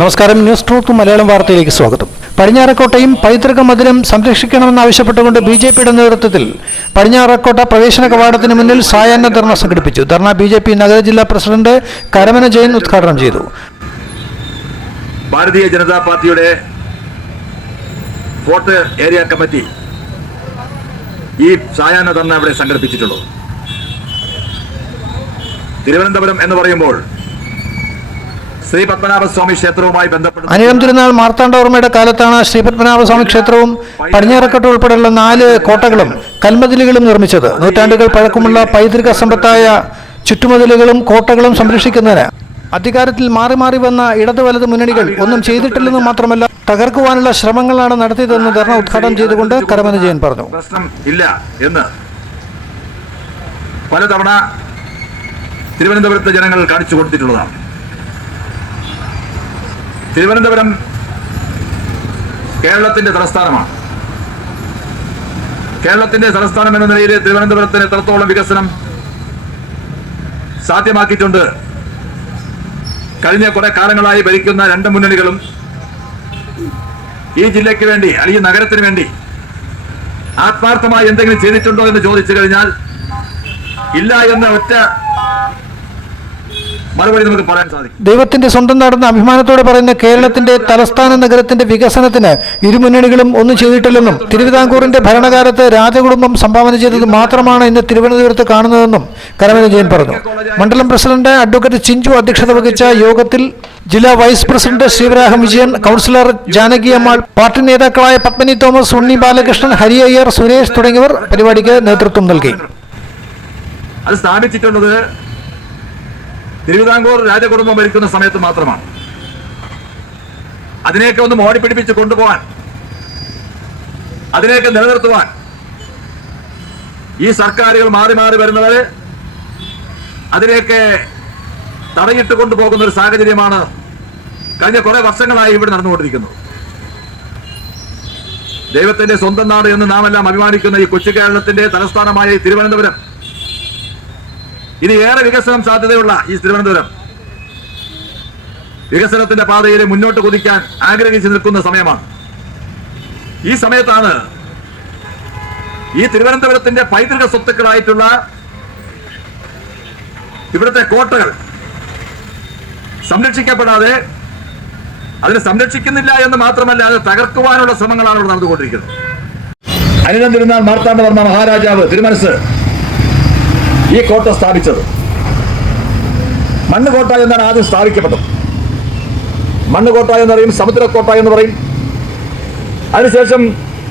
നമസ്കാരം. News truth Malayalam വാർത്തയിലേക്ക് സ്വാഗതം. പടിഞ്ഞാറക്കോട്ടയും പൈതൃക മതിലും സംരക്ഷിക്കണമെന്നാവശ്യപ്പെട്ടുകൊണ്ട് ബി ജെ പിയുടെ നേതൃത്വത്തിൽ പടിഞ്ഞാറക്കോട്ട പ്രവേശന കവാടത്തിന് മുന്നിൽ സായാഹ്ന ധർണ സംഘടിപ്പിച്ചു. ധർണ ബി ജെ പി നഗര ജില്ലാ പ്രസിഡന്റ് കരമന ജയൻ ഉദ്ഘാടനം ചെയ്തു. ഭാരതീയ ജനതാ പാർട്ടിയുടെ ഫോർട്ട് ഏരിയ കമ്മിറ്റി ഈ സായാഹ്ന ധർണ ഇവിടെ സംഘടിപ്പിച്ചിട്ടുള്ളൂ. തിരുവനന്തപുരം എന്ന് പറയുമ്പോൾ ശ്രീ പത്മനാഭസ്വാമി ക്ഷേത്രവുമായി ബന്ധപ്പെട്ട് അനിഴം തിരുനാൾ മാർത്താണ്ഡവർമ്മയുടെ കാലത്താണ് ശ്രീ പത്മനാഭസ്വാമി ക്ഷേത്രവും പടിഞ്ഞാറക്കെട്ട് ഉൾപ്പെടെയുള്ള നാല് കോട്ടകളും കൽമതിലുകളും നിർമ്മിച്ചത്. നൂറ്റാണ്ടുകൾ പഴക്കമുള്ള പൈതൃക സമ്പത്തായ ചുറ്റുമതിലുകളും കോട്ടകളും സംരക്ഷിക്കുന്നതിന് അധികാരത്തിൽ മാറി മാറി വന്ന ഇടത് വലത് മുന്നണികൾ ഒന്നും ചെയ്തിട്ടില്ലെന്ന് മാത്രമല്ല തകർക്കുവാനുള്ള ശ്രമങ്ങളാണ് നടത്തിയതെന്ന് ധർണ ഉദ്ഘാടനം ചെയ്തുകൊണ്ട് കരമന ജയൻ പറഞ്ഞു. പ്രശ്നം ഇല്ല എന്ന് പലതവണ തിരുവനന്തപുരത്തെ ജനങ്ങൾ കാണിച്ചു കൊടുത്തിട്ടുള്ളതാണ്. തിരുവനന്തപുരം കേരളത്തിന്റെ തലസ്ഥാനമാണ്. കേരളത്തിന്റെ തലസ്ഥാനം എന്ന നിലയിൽ തിരുവനന്തപുരത്തിന് എത്രത്തോളം വികസനം സാധ്യമാക്കിയിട്ടുണ്ട്? കഴിഞ്ഞ കുറെ കാലങ്ങളായി ഭരിക്കുന്ന രണ്ട് മുന്നണികളും ഈ ജില്ലയ്ക്ക് വേണ്ടി അല്ലെങ്കിൽ നഗരത്തിന് വേണ്ടി ആത്മാർത്ഥമായി എന്തെങ്കിലും ചെയ്തിട്ടുണ്ടോ എന്ന് ചോദിച്ചു കഴിഞ്ഞാൽ ഇല്ല എന്ന ഒറ്റ മറുപടി നമുക്ക് പറയാൻ സാധിക്കും. ദൈവത്തിന്റെ സ്വന്തം നടന്ന അഭിമാനത്തോടെ പറയുന്ന കേരളത്തിന്റെ തലസ്ഥാന നഗരത്തിന്റെ വികസനത്തിന് ഇരുമുന്നണികളും ഒന്നും ചെയ്തിട്ടില്ലെന്നും തിരുവിതാംകൂറിന്റെ ഭരണകാലത്ത് രാജകുടുംബം സംഭാവന ചെയ്തത് മാത്രമാണ് ഇന്ന് തിരുവനന്തപുരത്ത് കാണുന്നതെന്നും കരമന ജയൻ പറഞ്ഞു. മണ്ഡലം പ്രസിഡന്റ് അഡ്വക്കേറ്റ് ചിഞ്ചു അധ്യക്ഷത വഹിച്ച യോഗത്തിൽ ജില്ലാ vice president Sivaraham Vijayan councillor Janaki Ammal party നേതാക്കളായ പത്മനി തോമസ് ഉണ്ണി ബാലകൃഷ്ണൻ ഹരി അയ്യർ സുരേഷ് തുടങ്ങിയവർ പരിപാടിക്ക് നേതൃത്വം നൽകി. അത് സ്ഥാപിച്ചിട്ടുള്ളത് തിരുവിതാംകൂർ രാജകുടുംബം ഭരിക്കുന്ന സമയത്ത് മാത്രമാണ്. അതിനെയൊക്കെ ഒന്ന് മോടി പിടിപ്പിച്ച് കൊണ്ടുപോകാൻ അതിനെയൊക്കെ നിലനിർത്തുവാൻ ഈ സർക്കാരുകൾ മാറി മാറി വരുന്നവർ അതിനെയൊക്കെ തടയിട്ട് കൊണ്ടുപോകുന്ന ഒരു സാഹചര്യമാണ് കഴിഞ്ഞ കുറെ വർഷങ്ങളായി ഇവിടെ നടന്നുകൊണ്ടിരിക്കുന്നത്. ദൈവത്തിന്റെ സ്വന്തം നാട് എന്ന് നാം എല്ലാം അഭിമാനിക്കുന്ന ഈ കൊച്ചു കേരളത്തിന്റെ തലസ്ഥാനമായ തിരുവനന്തപുരം ഇനി ഏറെ വികസനം സാധ്യതയുള്ള ഈ തിരുവനന്തപുരം. വികസനത്തിന്റെ പാതയിൽ മുന്നോട്ട് കുതിക്കാൻ ആഗ്രഹിച്ചു നിൽക്കുന്ന സമയമാണ്. ഈ സമയത്താണ് ഈ തിരുവനന്തപുരത്തിന്റെ പൈതൃക സ്വത്തുക്കളായിട്ടുള്ള ഇവിടുത്തെ കോട്ടകൾ സംരക്ഷിക്കപ്പെടാതെ അതിനെ സംരക്ഷിക്കുന്നില്ല എന്ന് മാത്രമല്ല അത് തകർക്കുവാനുള്ള ശ്രമങ്ങളാണ് ഇവിടെ നടന്നുകൊണ്ടിരിക്കുന്നത്. അനിലം തിരുനാൾ മാർത്താണ്ഡവർമ്മ മഹാരാജാവ് തിരുമനസ് ഈ കോട്ട സ്ഥാപിച്ചത്. മണ്ണുകോട്ട എന്നാണ് ആദ്യം സ്ഥാപിക്കപ്പെട്ടത്. മണ്ണുകോട്ട എന്ന് പറയും സമുദ്രക്കോട്ട എന്ന് പറയും. അതിനുശേഷം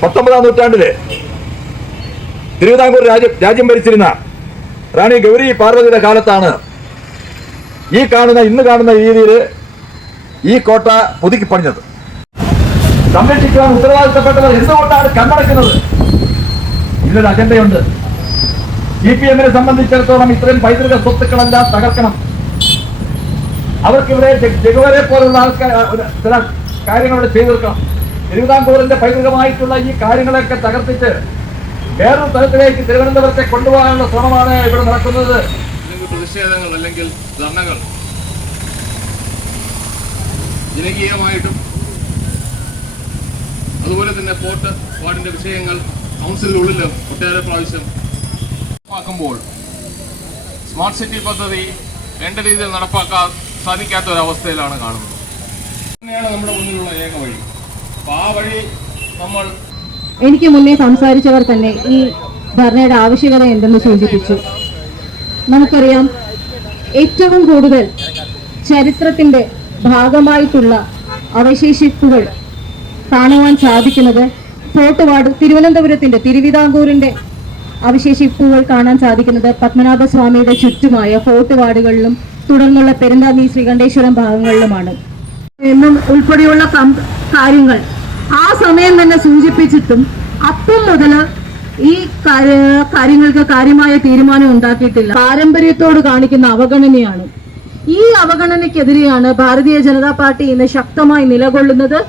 പത്തൊമ്പതാം നൂറ്റാണ്ടിൽ തിരുവിതാംകൂർ രാജ്യം രാജ്യം ഭരിച്ചിരുന്ന റാണി ഗൗരി പാർവതിയുടെ കാലത്താണ് ഈ കാണുന്ന ഇന്ന് കാണുന്ന രീതിയിൽ ഈ കോട്ട പുതുക്കി പണിഞ്ഞത്. സംരക്ഷിക്കാൻ ഉത്തരവാദിത്തപ്പെട്ടവർ എന്തുകൊണ്ടാണ് കണ്ണടക്കുന്നത്? ഇതിലൊരു അജണ്ടയുണ്ട്. സി പി എമ്മിനെ സംബന്ധിച്ചിടത്തോളം ഇത്രയും പൈതൃക സ്വത്തുക്കളെല്ലാം തകർക്കണം. അവർക്കിവിടെ ജഗവരെ പോലുള്ള ആൾക്കാർ ചില കാര്യങ്ങളോട് ചെയ്തെടുക്കണം തിരുവിതാംകൂറിന്റെ പൈതൃകമായിട്ടുള്ള ഈ കാര്യങ്ങളൊക്കെ തകർത്തിച്ച് വേറൊരു തലത്തിലേക്ക് തിരുവനന്തപുരത്തെ കൊണ്ടുപോകാനുള്ള ശ്രമമാണ് ഇവിടെ നടക്കുന്നത്. പ്രതിഷേധങ്ങൾ അല്ലെങ്കിൽ ധർണകൾ ജനകീയമായിട്ടും അതുപോലെ തന്നെ പോർട്ട് വാർഡിന്റെ വിഷയങ്ങൾ കൗൺസിലിനുള്ളിൽ ഒട്ടേറെ പ്രാവശ്യം നടപ്പാക്കുമ്പോൾ സ്മാർട്ട് സിറ്റി പദ്ധതി വേണ്ട രീതിയിൽ നടപ്പാക്കാൻ സാധിക്കാത്ത ഒരവസ്ഥയിലാണ് കാണുന്നത്. തന്നെയാണ് നമ്മുടെ മുന്നിലുള്ള ഏക വഴി. ആ വഴി നമ്മൾ എനിക്ക് മുന്നേ സംസാരിച്ചവർ തന്നെ ഈ ധർണയുടെ ആവശ്യകത എന്തെന്ന് സൂചിപ്പിച്ചു. നമുക്കറിയാം ഏറ്റവും കൂടുതൽ ചരിത്രത്തിന്റെ ഭാഗമായിട്ടുള്ള അവശേഷിപ്പുകൾ കാണുവാൻ സാധിക്കുന്നത് ഫോർട്ട് വാർഡ് തിരുവനന്തപുരത്തിന്റെ തിരുവിതാംകൂറിന്റെ അവശേഷിപ്പുകൾ കാണാൻ സാധിക്കുന്നത് പത്മനാഭസ്വാമിയുടെ ചുറ്റുമായ ഫോർട്ട് വാർഡുകളിലും തുടർന്നുള്ള പെരുന്താനി ശ്രീകണ്ഠേശ്വരം ഭാഗങ്ങളിലുമാണ്. എന്നും ഉൾപ്പെടെയുള്ള കാര്യങ്ങൾ ആ സമയം തന്നെ സൂചിപ്പിച്ചിട്ടും അപ്പം മുതൽ ഈ കാര്യ- കാര്യങ്ങൾക്ക് കാര്യമായ തീരുമാനം ഉണ്ടാക്കിയിട്ടില്ല. പാരമ്പര്യത്തോട് കാണിക്കുന്ന അവഗണനയാണ്. ഈ അവഗണനയ്ക്കെതിരെയാണ് ഭാരതീയ ജനതാ പാർട്ടി ഇന്ന് ശക്തമായി നിലകൊള്ളുന്നത്.